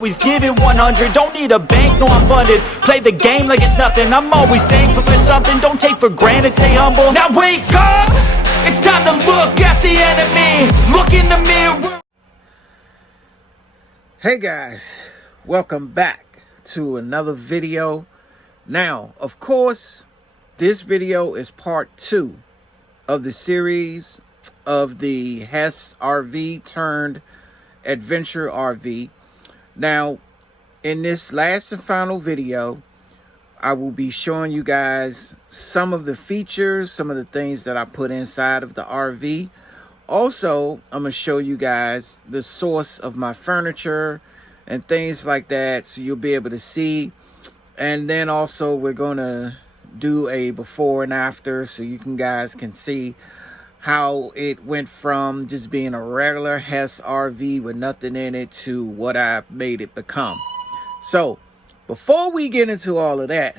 Always giving 100, don't need a bank, no I'm funded. Play the game like it's nothing, I'm always thankful for something. Don't take for granted, stay humble. Now wake up, it's time to look at the enemy. Look in the mirror. Hey guys, welcome back to another video. Now, of course, this video is part 2 of the series of the Hess RV turned adventure RV. Now, in this last and final video, I will be showing you guys some of the features, some of the things that I put inside of the RV. Also, I'm going to show you guys the source of my furniture and things like that, so you'll be able to see. And then also, we're going to do a before and after, so you guys can see how it went from just being a regular Hess RV with nothing in it to what I've made it become. So, before we get into all of that,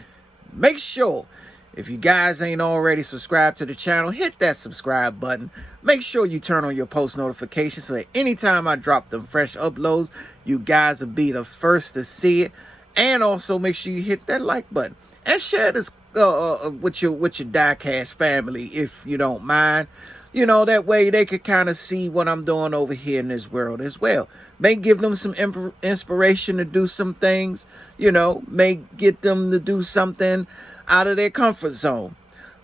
make sure, if you guys ain't already subscribed to the channel, hit that subscribe button. Make sure you turn on your post notifications so that anytime I drop them fresh uploads, you guys will be the first to see it. And also make sure you hit that like button and share this with your diecast family, if you don't mind. You know, that way they could kind of see what I'm doing over here in this world as well. May give them some inspiration to do some things, you know, may get them to do something out of their comfort zone.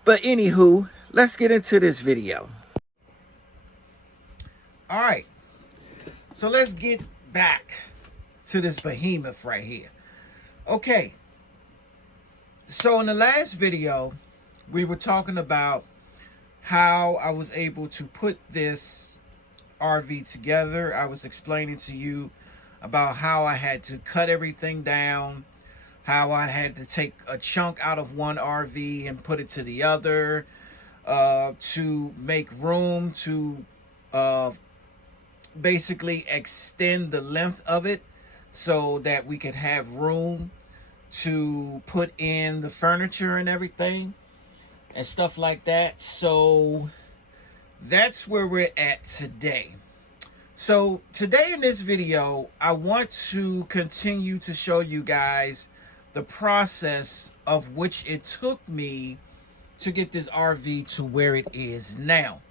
But anywho, let's get into this video. All right, so let's get back to this behemoth right here. Okay, so in the last video, we were talking about how I was able to put this RV together. I was explaining to you about how I had to cut everything down, how I had to take a chunk out of one RV and put it to the other, to make room to basically extend the length of it so that we could have room to put in the furniture and everything and stuff like that. So that's where we're at today. So today in this video, I want to continue to show you guys the process of which it took me to get this RV to where it is now.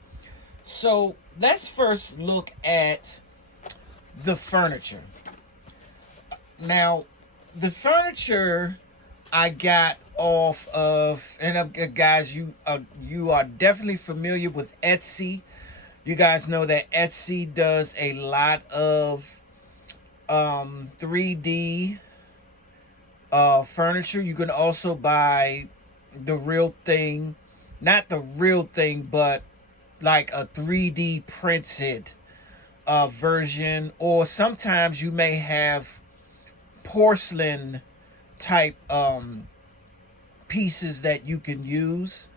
So let's first look at the furniture. Now, the furniture I got off of, and guys, you are definitely familiar with Etsy. You guys know that Etsy does a lot of 3D furniture. You can also buy the real thing, not the real thing, but like a 3D printed version, or sometimes you may have porcelain type pieces that you can use,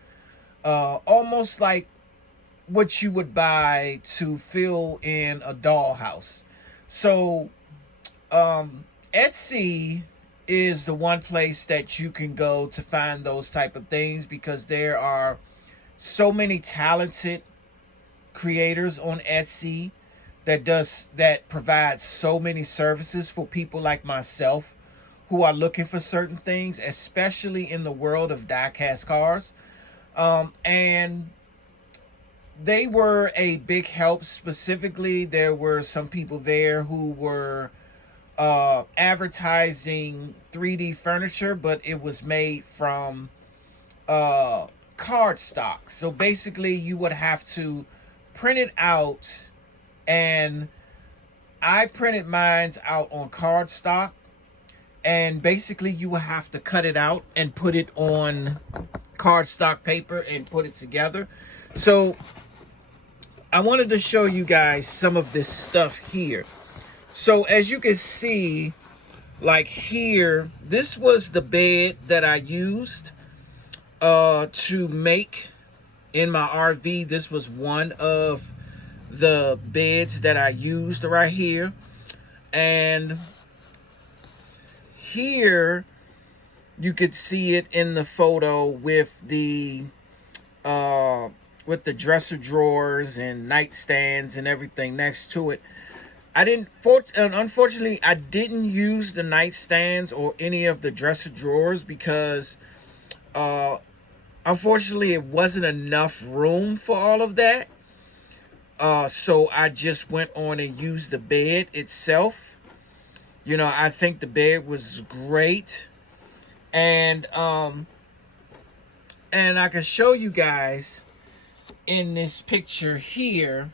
almost like what you would buy to fill in a dollhouse. So Etsy is the one place that you can go to find those type of things, because there are so many talented creators on Etsy that provides so many services for people like myself who are looking for certain things, especially in the world of diecast cars. And they were a big help. Specifically, there were some people there who were advertising 3D furniture, but it was made from card stock. So basically, you would have to print it out, and I printed mine out on card stock. And basically, you will have to cut it out and put it on cardstock paper and put it together. So I wanted to show you guys some of this stuff here. So as you can see, like here, this was the bed that I used to make in my RV. This was one of the beds that I used right here. And here you could see it in the photo with the dresser drawers and nightstands and everything next to it. unfortunately, I didn't use the nightstands or any of the dresser drawers because, unfortunately, it wasn't enough room for all of that. So I just went on and used the bed itself. You know, I think the bed was great. And I can show you guys in this picture here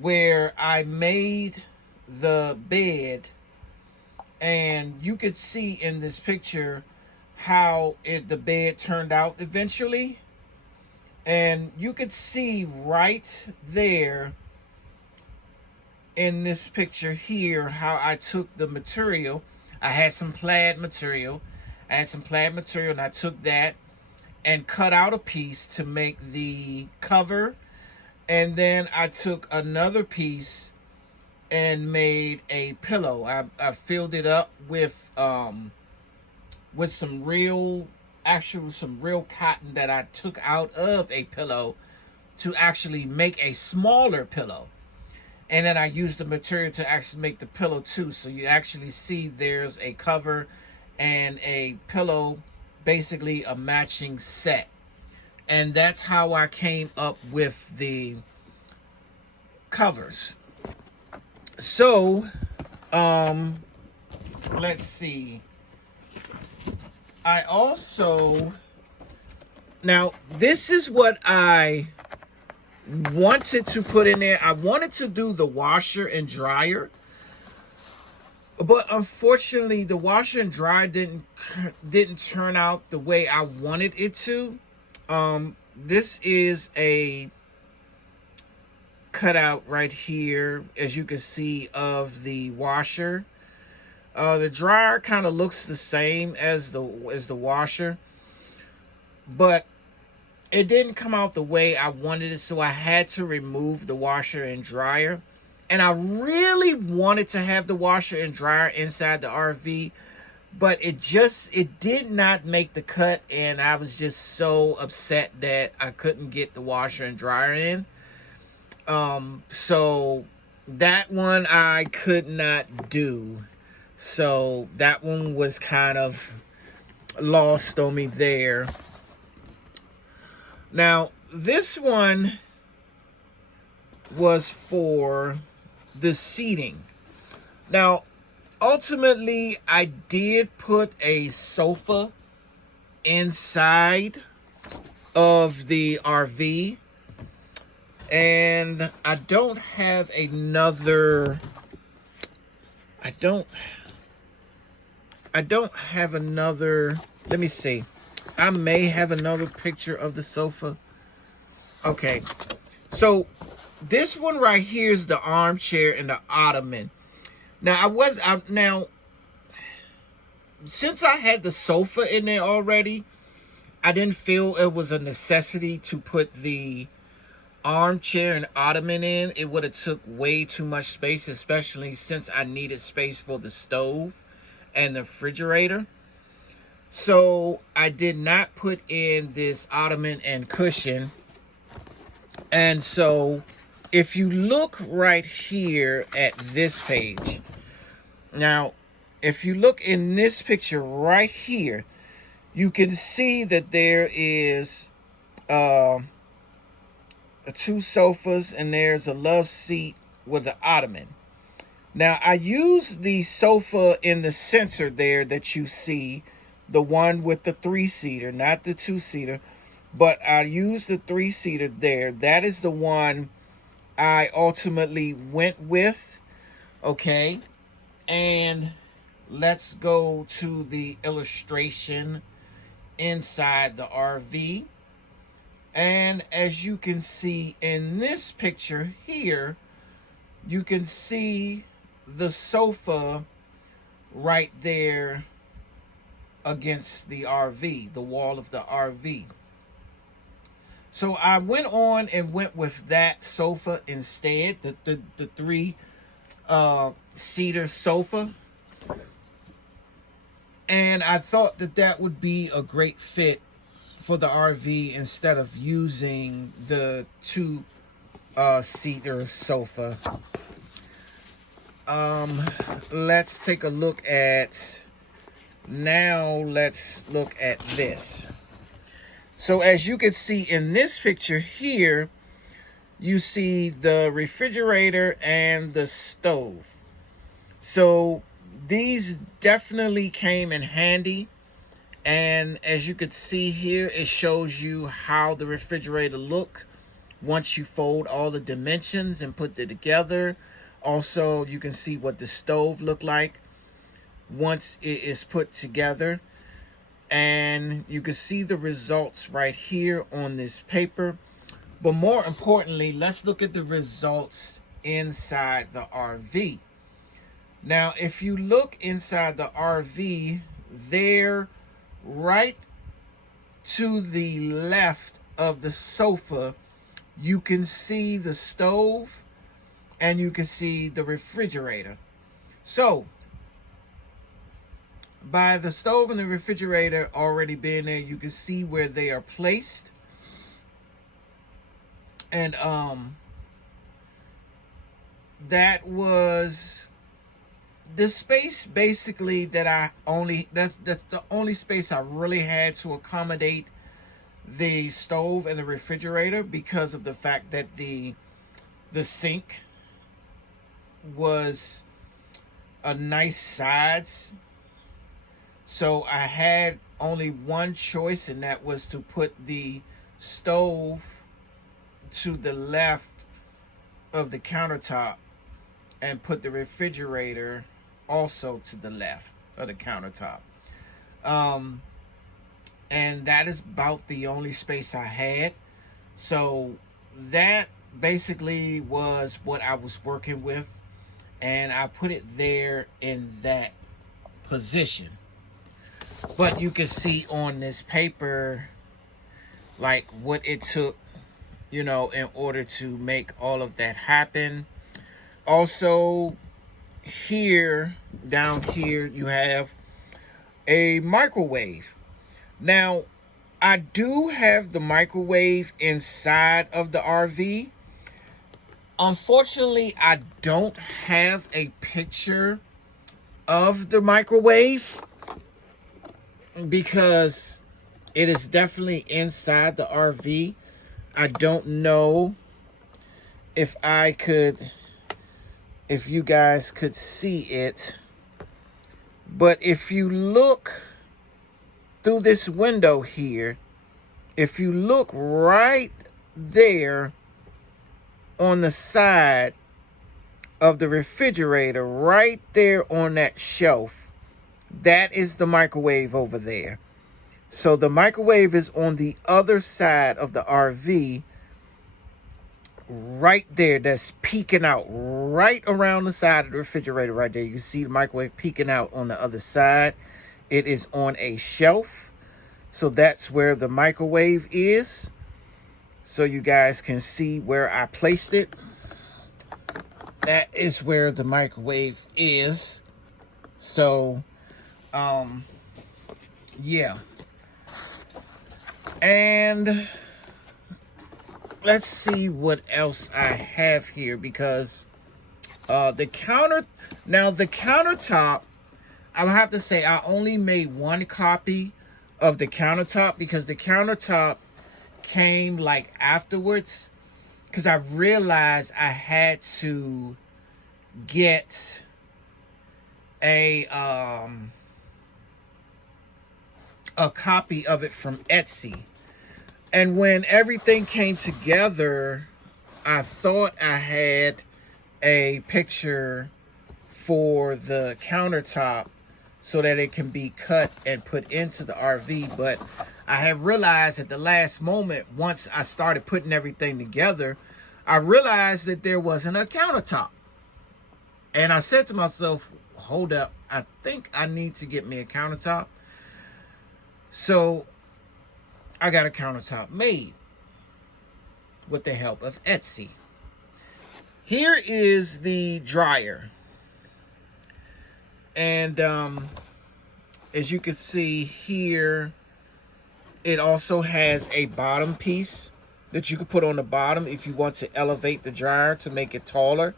where I made the bed, and you could see in this picture how the bed turned out eventually. And you could see right there in this picture here how I took the material. I had some plaid material. And I took that and cut out a piece to make the cover. And then I took another piece and made a pillow. I filled it up with some real cotton that I took out of a pillow to actually make a smaller pillow. And then I used the material to actually make the pillow too. So you actually see there's a cover and a pillow, basically a matching set. And that's how I came up with the covers. So, let's see. I also, now this is what I wanted to put in there. I wanted to do the washer and dryer, but unfortunately the washer and dryer didn't turn out the way I wanted it to. This is a cutout right here, as you can see, of the washer. The dryer kind of looks the same as the washer, but it didn't come out the way I wanted it, so I had to remove the washer and dryer. And I really wanted to have the washer and dryer inside the RV, but it did not make the cut, and I was just so upset that I couldn't get the washer and dryer in. So that one I could not do. So that one was kind of lost on me there. Now, this one was for the seating. Now, ultimately, I did put a sofa inside of the RV, and I don't have another. I don't have another. Let me see. I may have another picture of the sofa. Okay, so this one right here is the armchair and the ottoman. Now since I had the sofa in there already, I didn't feel it was a necessity to put the armchair and ottoman in. It would have took way too much space, especially since I needed space for the stove and the refrigerator. So I did not put in this ottoman and cushion. And so if you look right here at this page, now if you look in this picture right here, you can see that there is two sofas, and there's a love seat with an ottoman. Now I use the sofa in the center there that you see, the one with the 3-seater, not the 2-seater, but I use the 3-seater there. That is the one I ultimately went with. Okay, and let's go to the illustration inside the RV. And as you can see in this picture here, you can see the sofa right there against the RV, the wall of the RV. So I went on and went with that sofa instead, the 3-seater sofa. And I thought that would be a great fit for the RV instead of using the 2-seater sofa. let's take a look at, now let's look at this. So as you can see in this picture here, you see the refrigerator and the stove. So these definitely came in handy. And as you can see here, it shows you how the refrigerator look once you fold all the dimensions and put it together. Also, you can see what the stove look like once it is put together. And you can see the results right here on this paper. But more importantly, let's look at the results inside the RV. Now, if you look inside the RV, there, right to the left of the sofa, you can see the stove and you can see the refrigerator. So, by the stove and the refrigerator already being there, you can see where they are placed. And that was the space basically that that's the only space I really had to accommodate the stove and the refrigerator, because of the fact that the sink was a nice size. So I had only one choice, and that was to put the stove to the left of the countertop and put the refrigerator also to the left of the countertop. And that is about the only space I had. So that basically was what I was working with, and I put it there in that position. But you can see on this paper like what it took, you know, in order to make all of that happen. Also, here, down here, you have a microwave. Now, I do have the microwave inside of the RV. Unfortunately, I don't have a picture of the microwave because it is definitely inside the RV. I don't know if you guys could see it, but if you look through this window here, if you look right there on the side of the refrigerator, right there on that shelf, that is the microwave over there. So the microwave is on the other side of the RV, right there, that's peeking out right around the side of the refrigerator right there. You can see the microwave peeking out on the other side. It is on a shelf, so that's where the microwave is. So you guys can see where I placed it. That is where the microwave is. So yeah, and let's see what else I have here, because the countertop, I would have to say I only made one copy of the countertop, because the countertop came like afterwards, because I realized I had to get a copy of it from Etsy. And when everything came together, I thought I had a picture for the countertop so that it can be cut and put into the RV. But I have realized at the last moment, once I started putting everything together, I realized that there wasn't a countertop. And I said to myself, hold up, I think I need to get me a countertop. So I got a countertop made with the help of Etsy. Here is the dryer. And as you can see here, it also has a bottom piece that you can put on the bottom if you want to elevate the dryer to make it taller.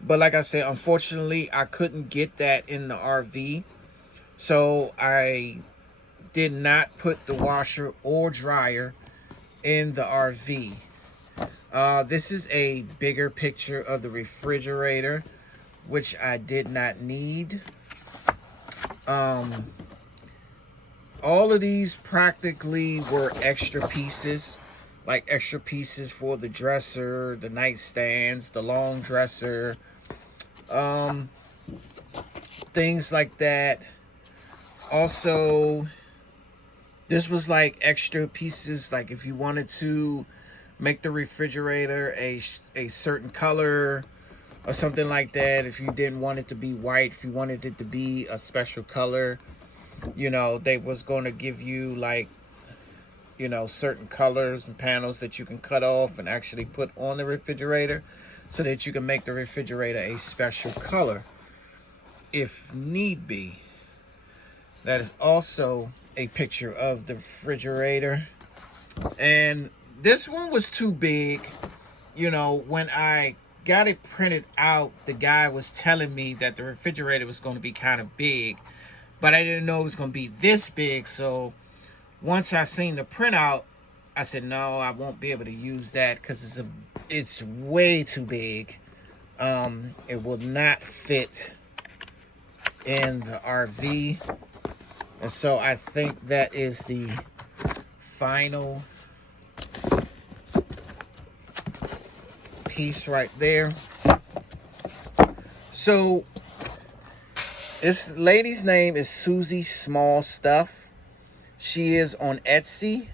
But like I said, unfortunately, I couldn't get that in the RV. So I did not put the washer or dryer in the RV. This is a bigger picture of the refrigerator, which I did not need. All of these practically were extra pieces, like extra pieces for the dresser, the nightstands, the long dresser, things like that. Also, this was like extra pieces, like if you wanted to make the refrigerator a certain color or something like that, if you didn't want it to be white, if you wanted it to be a special color, you know, they was going to give you like, you know, certain colors and panels that you can cut off and actually put on the refrigerator so that you can make the refrigerator a special color if need be. That is also a picture of the refrigerator. And this one was too big. You know, when I got it printed out, the guy was telling me that the refrigerator was going to be kind of big, but I didn't know it was going to be this big. So once I seen the printout, I said, no, I won't be able to use that because it's way too big. It will not fit in the RV. And so I think that is the final piece right there. So this lady's name is Susie Small Stuff. She is on Etsy,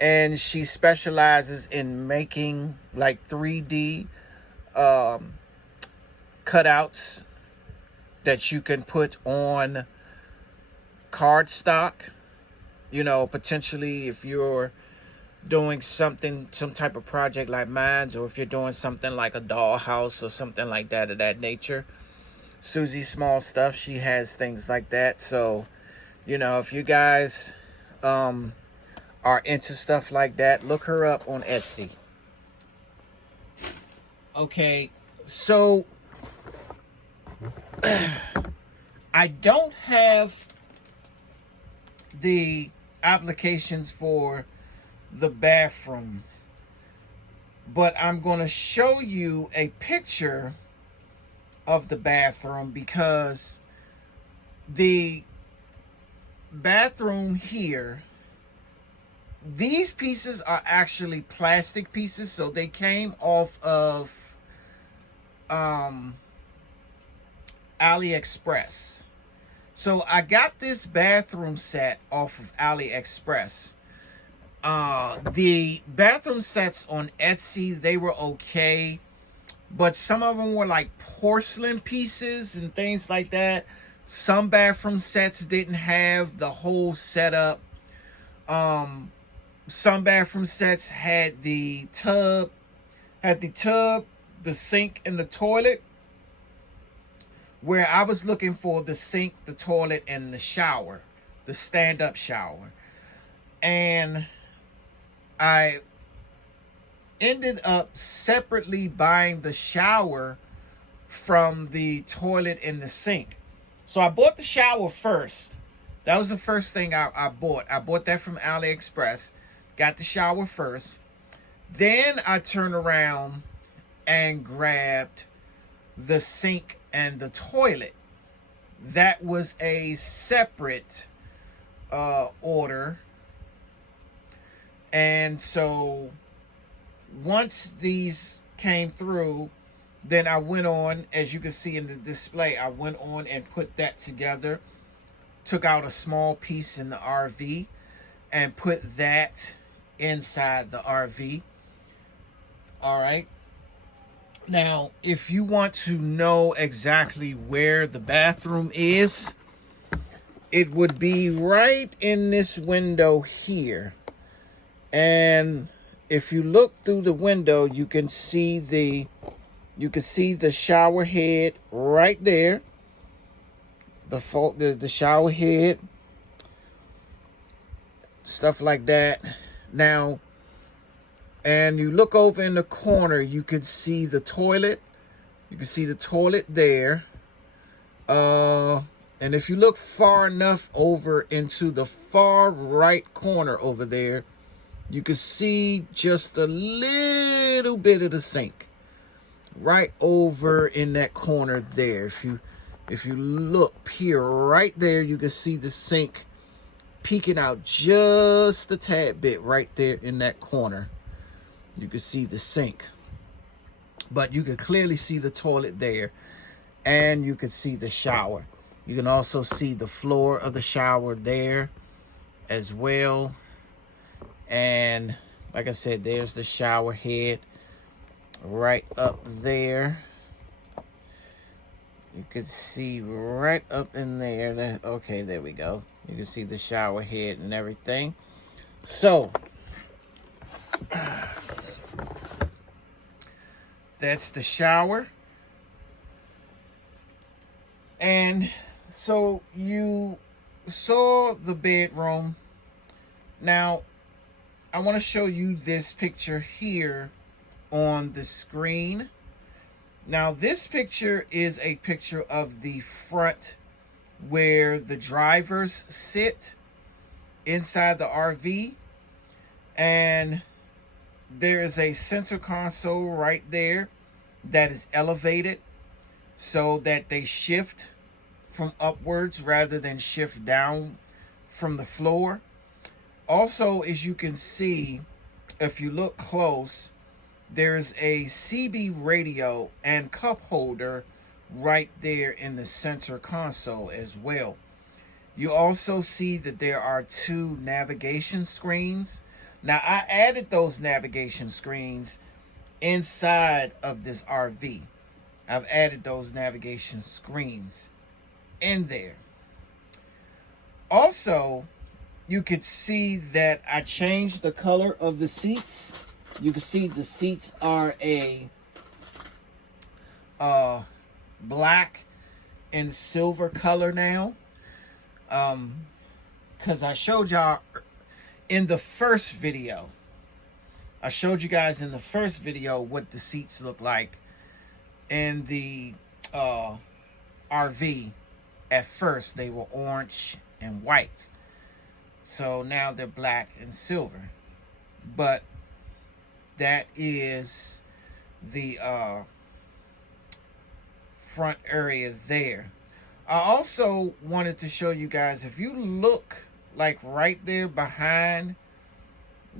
and she specializes in making like 3D cutouts that you can put on cardstock. You know, potentially if you're doing something, some type of project like mine's, or if you're doing something like a dollhouse or something like that of that nature. Susie Small Stuff, she has things like that. So, you know, if you guys are into stuff like that, look her up on Etsy. Okay, so I don't have the applications for the bathroom, but I'm going to show you a picture of the bathroom because the bathroom here, these pieces are actually plastic pieces, so they came off of AliExpress. So I got this bathroom set off of AliExpress. The bathroom sets on Etsy, they were okay, but some of them were like porcelain pieces and things like that. Some bathroom sets didn't have the whole setup. Some bathroom sets had the tub, the sink, and the toilet, where I was looking for the sink, the toilet, and the shower, the stand-up shower. And I ended up separately buying the shower from the toilet and the sink. So I bought the shower first. That was the first thing I bought. I bought that from AliExpress. Got the shower first. Then I turned around and grabbed the sink and the toilet. That was a separate order. And so once these came through, then I went on, as you can see in the display, I went on and put that together. Took out a small piece in the RV and put that inside the RV. All right. Now, if you want to know exactly where the bathroom is, it would be right in this window here. And if you look through the window, you can see the shower head right there. The shower head, stuff like that. Now, and you look over in the corner, you can see the toilet. You can see the toilet there. And if you look far enough over into the far right corner over there, you can see just a little bit of the sink right over in that corner there. If you look here, right there, you can see the sink peeking out just a tad bit right there in that corner. You can see the sink, but you can clearly see the toilet there, and you can see the shower. You can also see the floor of the shower there as well. And like I said, there's the shower head right up there. You can see right up in there. Okay, there we go. You can see the shower head and everything. So that's the shower. And so you saw the bedroom. Now, I want to show you this picture here on the screen. Now, this picture is a picture of the front where the drivers sit inside the RV. And there is a center console right there that is elevated so that they shift from upwards rather than shift down from the floor. Also, as you can see, if you look close, there's a CB radio and cup holder right there in the center console as well. You also see that there are 2 navigation screens. Now, I added those navigation screens inside of this RV. I've added those navigation screens in there. Also, you could see that I changed the color of the seats. You can see the seats are a black and silver color now. Because I showed y'all in the first video. I showed you guys in the first video what the seats look like in the RV. At first, they were orange and white. So now they're black and silver. But that is the front area there. I also wanted to show you guys, if you look like right there behind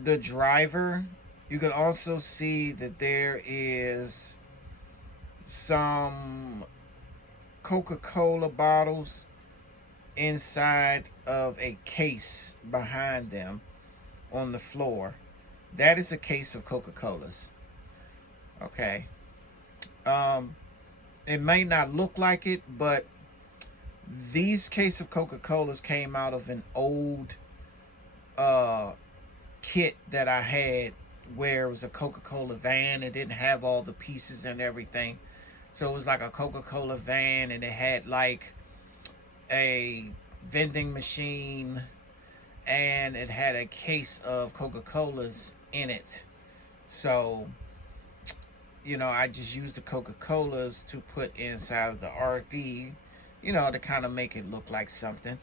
the driver, you can also see that there is some Coca-Cola bottles inside of a case behind them on the floor. That is a case of Coca-Colas. Okay. It may not look like it, but these case of Coca-Colas came out of an old kit that I had where it was a Coca-Cola van. It didn't have all the pieces and everything. So it was like a Coca-Cola van, and it had like a vending machine, and it had a case of Coca-Colas in it. So, you know, I just used the Coca-Colas to put inside of the RV, you know, to kind of make it look like something.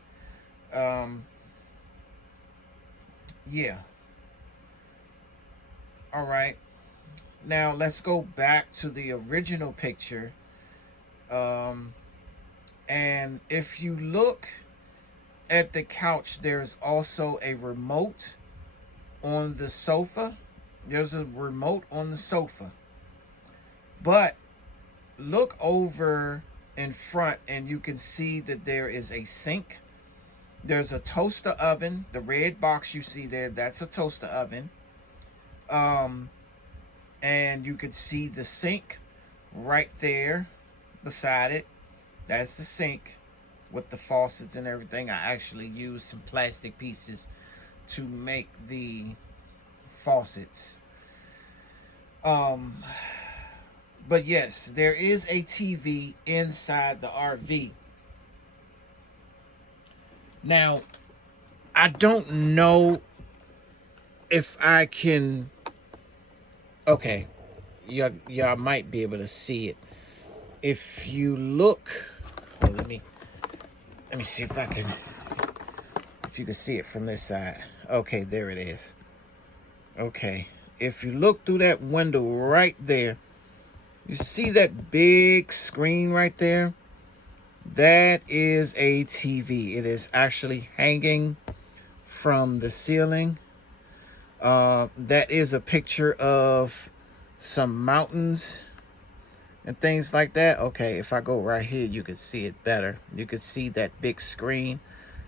Yeah. All right. Now, let's go back to the original picture. And if you look at the couch, there's also a remote on the sofa. There's a remote on the sofa. But look over in front and you can see that there is a sink. There's a toaster oven. The red box you see there, that's a toaster oven. And you can see the sink right there beside it. That's the sink with the faucets and everything. I actually used some plastic pieces to make the faucets. But yes, there is a TV inside the RV. Now, I don't know if I can... Okay, y'all might be able to see it. if you look, oh, let me see if you can see it from this side. Okay, there it is. Okay, if you look through that window right there, you see that big screen right there? That is a TV. It is actually hanging from the ceiling. That is a picture of some mountains and things like that. Okay, if I go right here, you can see it better. You can see that big screen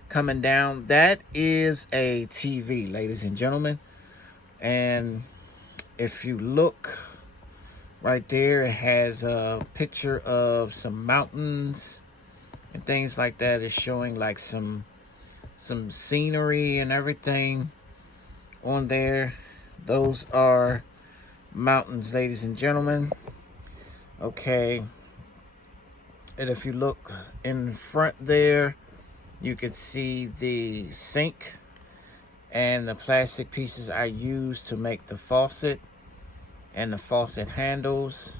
coming down. That is a TV, ladies and gentlemen. And if you look right there, it has a picture of some mountains and things like that. It's showing like some scenery and everything on there. Those are mountains, ladies and gentlemen. Okay, and if you look in front there, you can see the sink and the plastic pieces I used to make the faucet and the faucet handles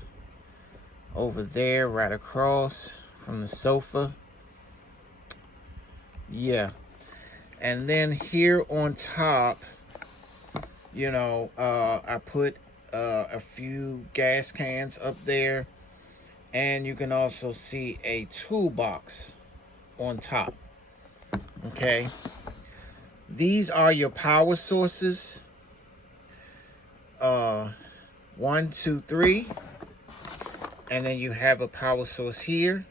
over there right across from the sofa. Yeah, and then here on top, you know, I put a few gas cans up there, and you can also see a toolbox on top. Okay, these are your power sources. 1, 2, 3, and then you have a power source here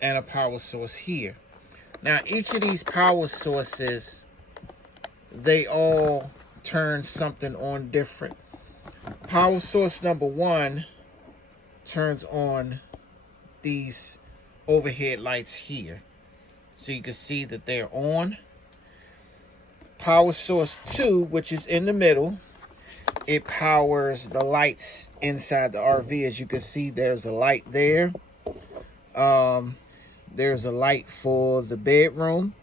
and a power source here. Now each of these power sources, they all turn something on different. Power source number 1 turns on these overhead lights here, so you can see that they're on. Power source 2, which is in the middle, it powers the lights inside the RV. As you can see, there's a light there. There's a light for the bedroom,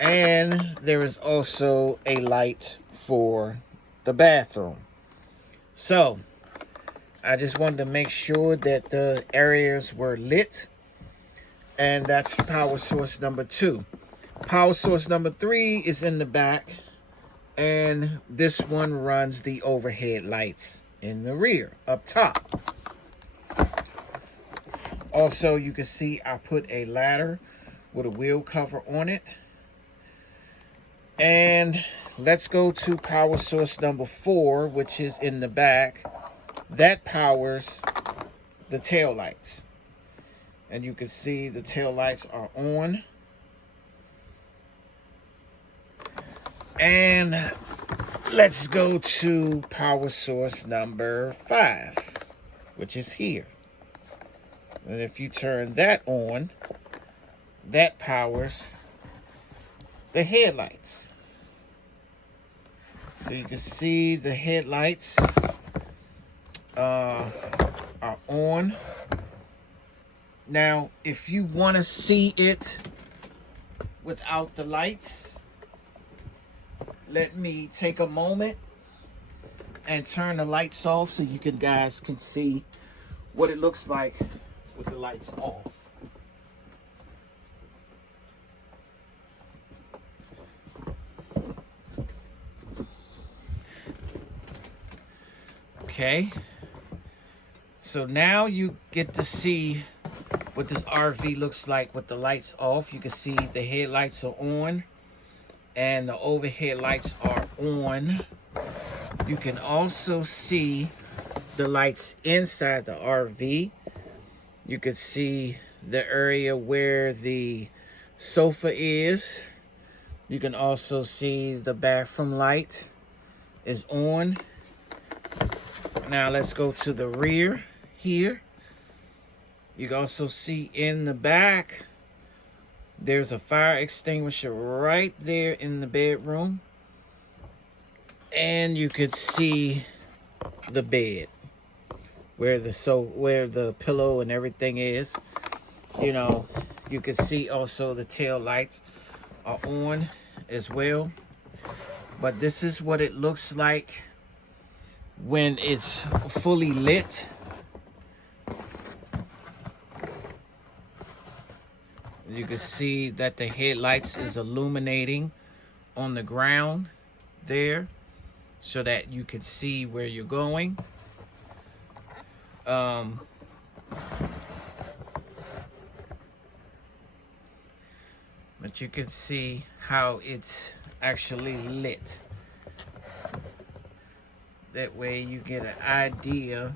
and there is also a light for the bathroom. So I just wanted to make sure that the areas were lit, and that's power source number 2. Power source number 3 is in the back, and this one runs the overhead lights in the rear up top. Also, you can see I put a ladder with a wheel cover on it. And let's go to power source number 4, which is in the back. That powers the tail lights. And you can see the tail lights are on. And let's go to power source number 5, which is here. And if you turn that on, that powers the headlights. So you can see the headlights are on. Now, if you want to see it without the lights, let me take a moment and turn the lights off so you guys can see what it looks like with the lights off. Okay, so now you get to see what this RV looks like with the lights off. You can see the headlights are on and the overhead lights are on. You can also see the lights inside the RV. You can see the area where the sofa is. You can also see the bathroom light is on. Now let's go to the rear here. You can also see in the back, there's a fire extinguisher right there in the bedroom. And you could see the bed where the pillow and everything is. You know, you can see also the tail lights are on as well. But this is what it looks like when it's fully lit. You can see that the headlights is illuminating on the ground there so that you can see where you're going. But you can see how it's actually lit. That way you get an idea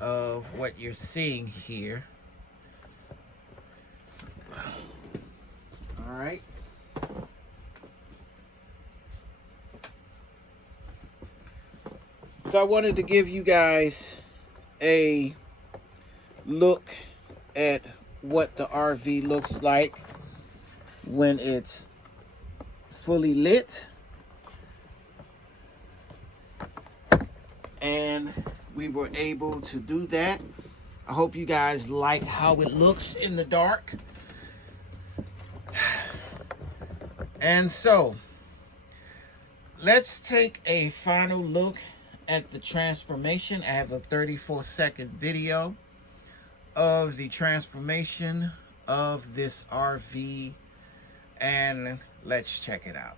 of what you're seeing here. All right. So I wanted to give you guys a look at what the RV looks like when it's fully lit. And we were able to do that. I hope you guys like how it looks in the dark. And so, let's take a final look at the transformation. I have a 34-second video of the transformation of this RV, and let's check it out.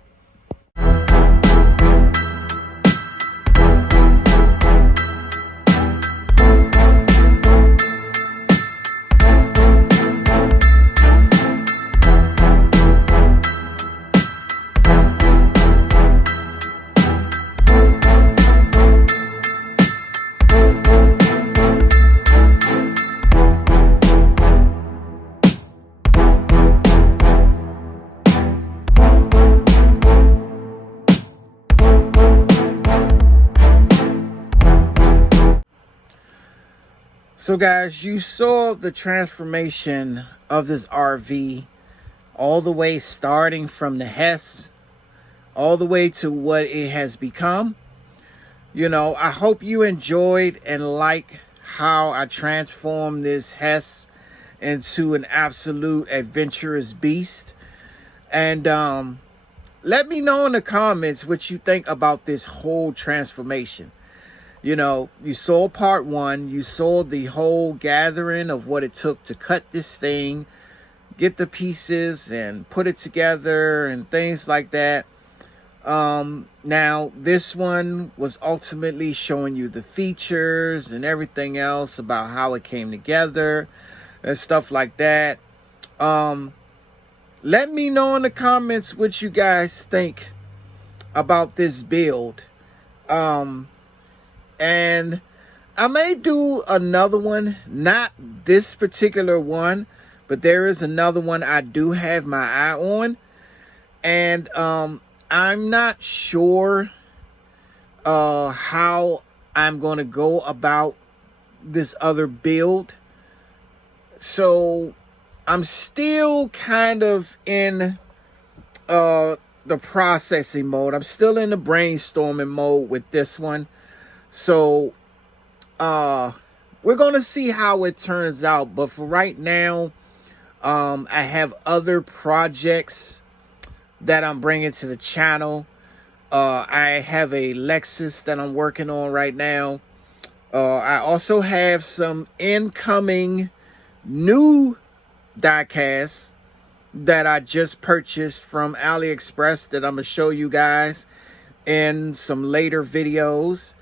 So guys, you saw the transformation of this RV all the way starting from the Hess all the way to what it has become. You know, I hope you enjoyed and like how I transformed this Hess into an absolute adventurous beast. And let me know in the comments what you think about this whole transformation. You know, you saw part one, you saw the whole gathering of what it took to cut this thing, get the pieces and put it together and things like that. Now, this one was ultimately showing you the features and everything else about how it came together and stuff like that. Let me know in the comments what you guys think about this build. And I may do another one, not this particular one, but there is another one I do have my eye on. And I'm not sure how I'm going to go about this other build. So I'm still kind of in the processing mode. I'm still in the brainstorming mode with this one. So, we're going to see how it turns out. But for right now, I have other projects that I'm bringing to the channel. I have a Lexus that I'm working on right now. I also have some incoming new diecasts that I just purchased from AliExpress that I'm going to show you guys in some later videos.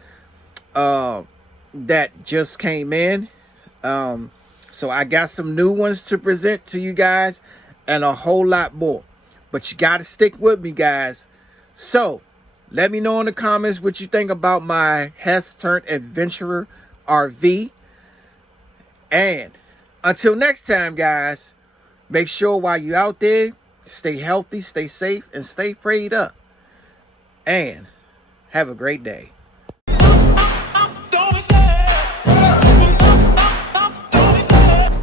That just came in. So I got some new ones to present to you guys and a whole lot more. But you got to stick with me, guys. So let me know in the comments what you think about my Hess turned Adventurer RV. And until next time, guys, make sure while you're out there, stay healthy, stay safe, and stay prayed up. And have a great day.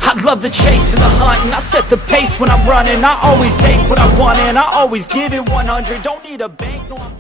I love the chase and the hunt, and I set the pace when I'm running. I always take what I want and I always give it 100. Don't need a bank, no I'm